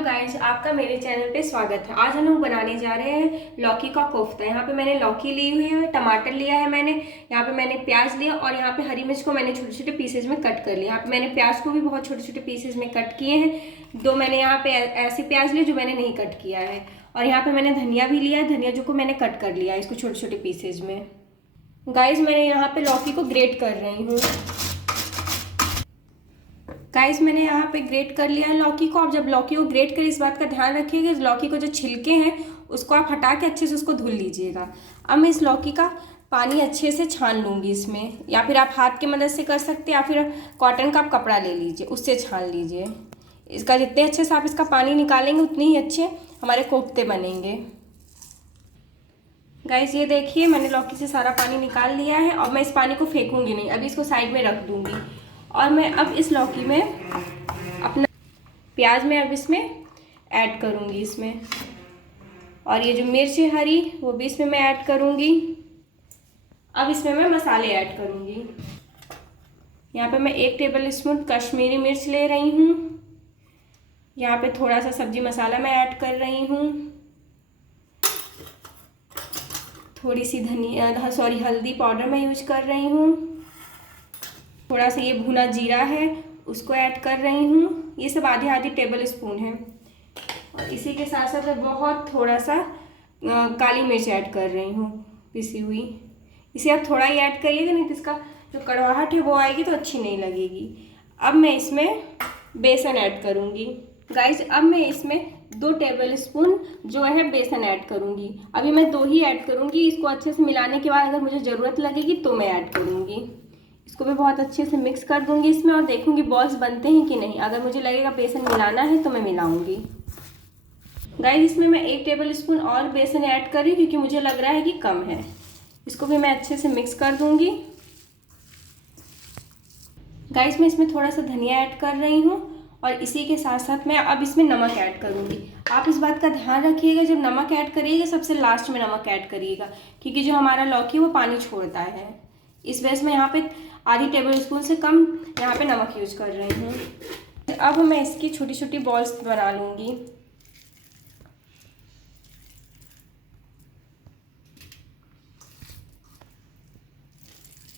Hello guys, आपका मेरे channel पे स्वागत है। आज हम लोग बनाने जा रहे हैं लौकी का कोफ्ता। यहाँ पे मैंने लौकी ली हुई है, टमाटर लिया है मैंने, यहाँ पे मैंने प्याज लिया और यहाँ पे हरी मिर्च को मैंने छोटे छोटे पीसेज में कट कर लिया। यहाँ पे मैंने प्याज को भी बहुत छोटे छोटे पीसेज में कट किए हैं। दो मैंने यहाँ पे ऐसे प्याज लिए जो मैंने नहीं कट किया है, और यहाँ पे मैंने धनिया भी लिया है, धनिया जो को मैंने कट कर लिया है इसको छोटे छोटे पीसेज में। गाइस मैंने यहाँ पे लौकी को ग्रेट कर रही हूँ। गाइस मैंने यहाँ पे ग्रेट कर लिया है लौकी को। अब जब लौकी को ग्रेट करें इस बात का ध्यान रखिएगा, लौकी को जो छिलके हैं उसको आप हटा के अच्छे से उसको धुल लीजिएगा। अब मैं इस लौकी का पानी अच्छे से छान लूँगी इसमें, या फिर आप हाथ की मदद से कर सकते हैं, या फिर कॉटन का आप कपड़ा ले लीजिए उससे छान लीजिए। इसका जितने अच्छे से आप इसका पानी निकालेंगे उतने ही अच्छे हमारे कोफ्ते बनेंगे। गाइस ये देखिए मैंने लौकी से सारा पानी निकाल लिया है। और मैं इस पानी को फेंकूंगी नहीं, अभी इसको साइड में रख दूंगी। और मैं अब इस लौकी में अपना प्याज में अब इसमें ऐड करूंगी इसमें, और ये जो मिर्च है हरी वो भी इसमें मैं ऐड करूंगी। अब इसमें मैं मसाले ऐड करूंगी। यहाँ पे मैं 1 टेबल स्पून कश्मीरी मिर्च ले रही हूँ। यहाँ पे थोड़ा सा सब्जी मसाला मैं ऐड कर रही हूँ। थोड़ी सी हल्दी पाउडर मैं यूज कर रही हूँ। थोड़ा सा ये भुना जीरा है उसको ऐड कर रही हूँ। ये सब आधी आधी टेबल स्पून है। और इसी के साथ साथ मैं बहुत थोड़ा सा काली मिर्च ऐड कर रही हूँ पिसी हुई। इसे आप थोड़ा ही ऐड करिएगा, नहीं तो इसका जो कड़वाहट है वो आएगी तो अच्छी नहीं लगेगी। अब मैं इसमें बेसन ऐड करूँगी। गाइस अब मैं इसमें 2 टेबल स्पून जो है बेसन ऐड करूँगी। अभी मैं 2 ही ऐड करूँगी। इसको अच्छे से मिलाने के बाद अगर मुझे ज़रूरत लगेगी तो मैं ऐड करूँगी। इसको भी बहुत अच्छे से मिक्स कर दूँगी इसमें, और देखूँगी बॉल्स बनते हैं कि नहीं। अगर मुझे लगेगा बेसन मिलाना है तो मैं मिलाऊँगी। गाइस इसमें मैं 1 टेबल स्पून और बेसन ऐड कर रही हूँ क्योंकि मुझे लग रहा है कि कम है। इसको भी मैं अच्छे से मिक्स कर दूँगी। गाइस मैं इसमें थोड़ा सा धनिया ऐड कर रही हूँ, और इसी के साथ साथ मैं अब इसमें नमक ऐड करूँगी। आप इस बात का ध्यान रखिएगा, जब नमक ऐड करिएगा सबसे लास्ट में नमक ऐड करिएगा, क्योंकि जो हमारा लौकी है वो पानी छोड़ता है। इस वजह से मैं यहाँ पे आधी टेबल स्पून से कम यहाँ पे नमक यूज कर रही हूँ। अब मैं इसकी छोटी छोटी बॉल्स बना लूँगी।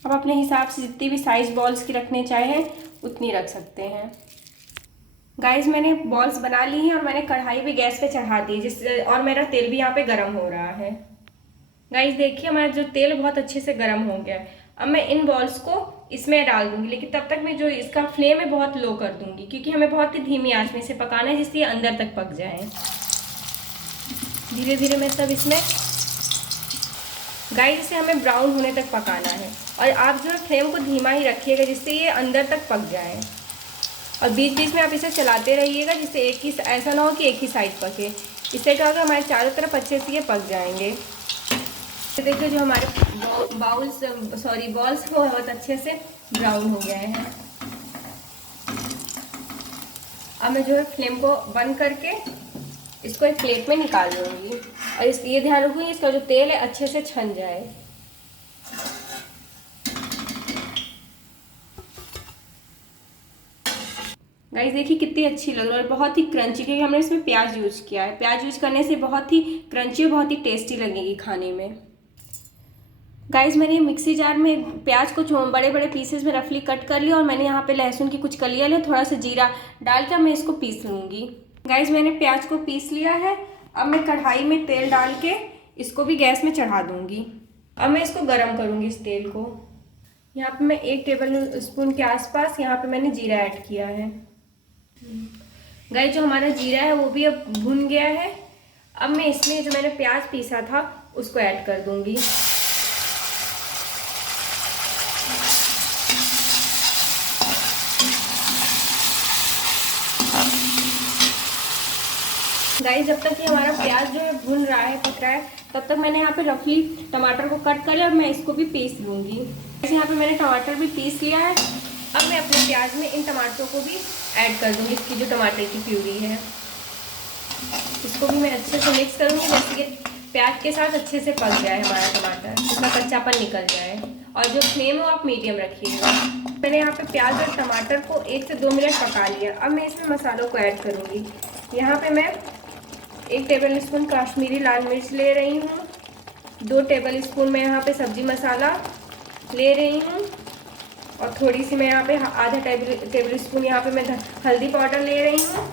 अब अपने हिसाब से जितनी भी साइज बॉल्स की रखने चाहें उतनी रख सकते हैं। गाइस मैंने बॉल्स बना ली हैं और मैंने कढ़ाई भी गैस पे चढ़ा दी, और मेरा तेल भी यहाँ पे गर्म हो रहा है। गाइस देखिए हमारा जो तेल बहुत अच्छे से गर्म हो गया है। अब मैं इन बॉल्स को इसमें डाल दूंगी, लेकिन तब तक मैं जो इसका फ्लेम है बहुत लो कर दूंगी, क्योंकि हमें बहुत ही धीमी आंच में इसे पकाना है जिससे ये अंदर तक पक जाए। धीरे धीरे मैं सब इसमें गाइस इसे हमें ब्राउन होने तक पकाना है, और आप जो है फ्लेम को धीमा ही रखिएगा जिससे ये अंदर तक पक जाए। और बीच बीच में आप इसे चलाते रहिएगा जिससे ऐसा ना हो कि एक ही साइड पके। इससे क्या होगा, हमारे चारों तरफ अच्छे से ये पक जाएंगे। तो देखिए जो हमारे बॉल्स वो बहुत अच्छे से ब्राउन हो गए हैं। अब मैं जो है फ्लेम को बंद करके इसको एक प्लेट में निकाल लूँगी, और ये ध्यान रखूँगी इसका जो तेल है अच्छे से छन जाए। गाइस देखिए कितनी अच्छी लग रही है और बहुत ही क्रंची, क्योंकि हमने इसमें प्याज यूज किया है। प्याज यूज करने से बहुत ही क्रंची और बहुत ही टेस्टी लगेगी खाने में। गाइस मैंने मिक्सी जार में प्याज को बड़े बड़े पीसेस में रफली कट कर लिया, और मैंने यहाँ पे लहसुन की कुछ कलियाँ लिया, थोड़ा सा जीरा डाल कर मैं इसको पीस लूँगी। गाइस मैंने प्याज को पीस लिया है। अब मैं कढ़ाई में तेल डाल के इसको भी गैस में चढ़ा दूँगी। अब मैं इसको गर्म करूँगी इस तेल को। यहाँ पे मैं 1 टेबल स्पून के आसपास यहाँ पे मैंने जीरा ऐड किया है। गाइस जो हमारा जीरा है वो भी अब भुन गया है। अब मैं इसमें जो मैंने प्याज पीसा था उसको ऐड कर दूँगी। गाइस जब तक कि हमारा प्याज जो है भुन रहा है, पक रहा है, तब तक मैंने यहाँ पे रफली टमाटर को कट कर लिया, और मैं इसको भी पीस लूँगी। यहाँ पे मैंने टमाटर भी पीस लिया है। अब मैं अपने प्याज में इन टमाटरों को भी ऐड कर दूँगी, इसकी जो टमाटर की प्यूरी है। इसको भी मैं अच्छे से मिक्स करूँगी, जैसे कि प्याज के साथ अच्छे से पक जाए हमारा टमाटर, इसका कच्चापन निकल जाए। और जो फ्लेम है वो आप मीडियम रखिएगा। मैंने यहाँ पे प्याज और टमाटर को 1 से 2 मिनट पका लिया। अब मैं इसमें मसालों को ऐड करूँगी। यहाँ पे मैं 1 टेबल स्पून कश्मीरी लाल मिर्च ले रही हूँ, 2 टेबल स्पून मैं यहाँ पे सब्जी मसाला ले रही हूँ, और थोड़ी सी मैं यहाँ पे आधा टेबल स्पून यहाँ पे मैं हल्दी पाउडर ले रही हूँ।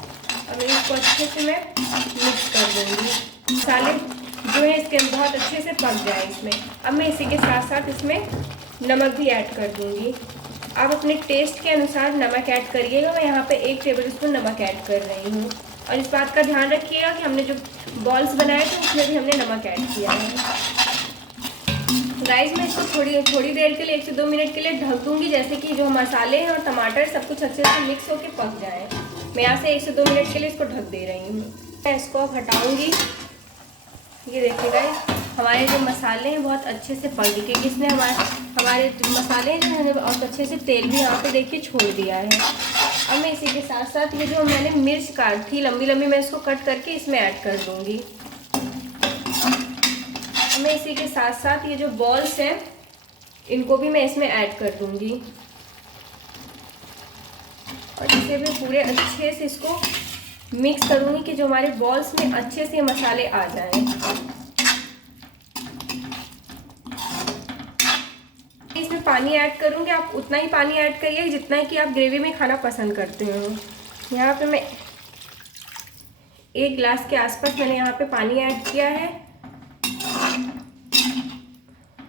और इसको अच्छे से मैं मिक्स कर दूँगी। मसाले जो है इसके बहुत अच्छे से पक जाए इसमें। अब मैं इसी के साथ साथ इसमें नमक भी ऐड कर दूँगी। आप अपने टेस्ट के अनुसार नमक ऐड करिएगा। मैं यहाँ पे 1 टेबल स्पून नमक ऐड कर रही हूँ। और इस बात का ध्यान रखिएगा कि हमने जो बॉल्स बनाए थे उसमें भी हमने नमक ऐड किया है। गाइस मैं इसको थोड़ी देर के लिए 1 से 2 मिनट के लिए ढक दूँगी, जैसे कि जो मसाले हैं और टमाटर सब कुछ अच्छे से मिक्स होकर पक जाए। मैं यहाँ से 1 से 2 मिनट के लिए इसको ढक दे रही हूँ। मैं इसको अब हटाऊँगी। ये देखिए गाइस, हमारे जो मसाले हैं बहुत अच्छे से पक गए, क्योंकि इसने हमारे मसाले जो है बहुत अच्छे से तेल भी यहाँ पे देखिए छोड़ दिया है। अब मैं इसी के साथ साथ ये जो मैंने मिर्च काटी थी लंबी लंबी, मैं इसको कट करके इसमें ऐड कर दूँगी। मैं इसी के साथ साथ ये जो बॉल्स हैं इनको भी मैं इसमें ऐड कर दूँगी, और इसे भी पूरे अच्छे से इसको मिक्स करूँगी कि जो हमारे बॉल्स में अच्छे से मसाले आ जाएं। इसमें पानी ऐड करूँगी, आप उतना ही पानी ऐड करिए जितना कि आप ग्रेवी में खाना पसंद करते हो। यहाँ पे मैं 1 गिलास के आसपास मैंने यहाँ पे पानी ऐड किया है।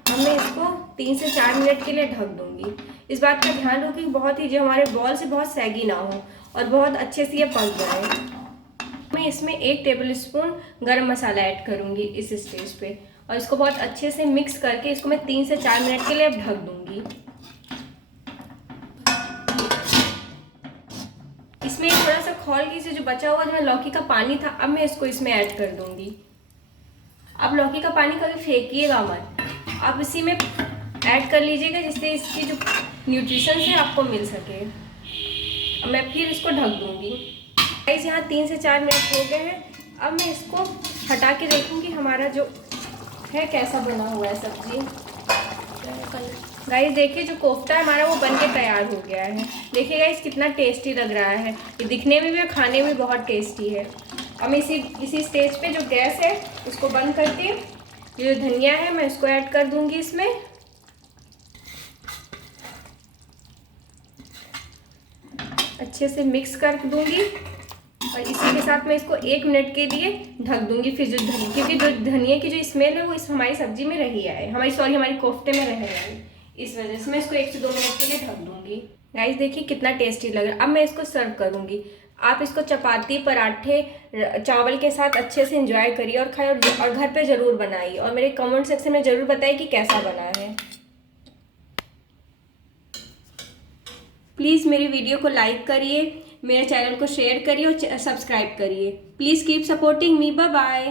अब मैं इसको 3 से 4 मिनट के लिए ढक दूँगी। इस बात का ध्यान रखो कि बहुत ही जो हमारे बॉल से बहुत सैगी ना हो और बहुत अच्छे से ये पक जाए। मैं इसमें 1 टेबल स्पून गरम मसाला ऐड करूँगी इस स्टेज पे, और इसको बहुत अच्छे से मिक्स करके इसको मैं 3 से 4 मिनट के लिए अब ढक दूँगी। इसमें थोड़ा सा खौल की से जो बचा हुआ जो लौकी का पानी था, अब मैं इसको इसमें ऐड कर दूँगी। अब लौकी का पानी कभी फेंकिएगा मत, आप इसी में ऐड कर लीजिएगा जिससे इसकी जो न्यूट्रिशन है आपको मिल सके। अब मैं फिर इसको ढक दूँगी। गाइस यहाँ 3 से 4 मिनट हो गए हैं। अब मैं इसको हटा के देखूँगी हमारा जो है कैसा बना हुआ है सब्जी। गाइस देखिए जो कोफ्ता है हमारा वो बन के तैयार हो गया है। देखिए गाइस कितना टेस्टी लग रहा है, ये दिखने में भी और खाने में बहुत टेस्टी है। अब इसी स्टेज पे जो गैस है उसको बंद करके ये जो धनिया है मैं इसको ऐड कर दूंगी इसमें। अच्छे से मिक्स कर दूंगी और इसी के साथ मैं इसको 1 मिनट के लिए ढक दूंगी। फिर क्योंकि जो धनिया की जो स्मेल है वो इस हमारी सब्जी में रही आए, हमारी कोफ्ते में रह आए, इस वजह से मैं इसको 1 से 2 मिनट के लिए ढक दूंगी। गाइस देखिए कितना टेस्टी लग रहा है। अब मैं इसको सर्व करूंगी। आप इसको चपाती, पराठे, चावल के साथ अच्छे से एंजॉय करिए और खाइए, और घर पे ज़रूर बनाइए और मेरे कमेंट सेक्शन में ज़रूर बताइए कि कैसा बना है। प्लीज़ मेरी वीडियो को लाइक करिए, मेरे चैनल को शेयर करिए और सब्सक्राइब करिए। Please keep supporting me. Bye bye.